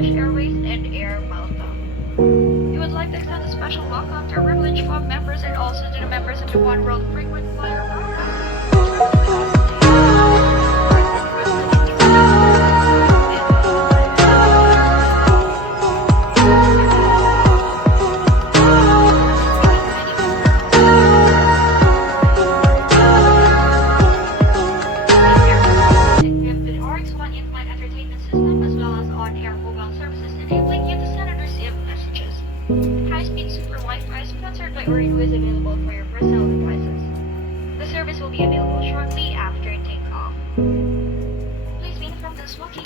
Turkish Airways and Air Malta. We would like to extend a special welcome to our privileged club members and also to the members of the One World Frequent Flyer program. Enabling you to send and receive messages. High-speed super Wi-Fi sponsored by Orin is available for your personal devices. The service will be available shortly after takeoff. Please be informed that smoking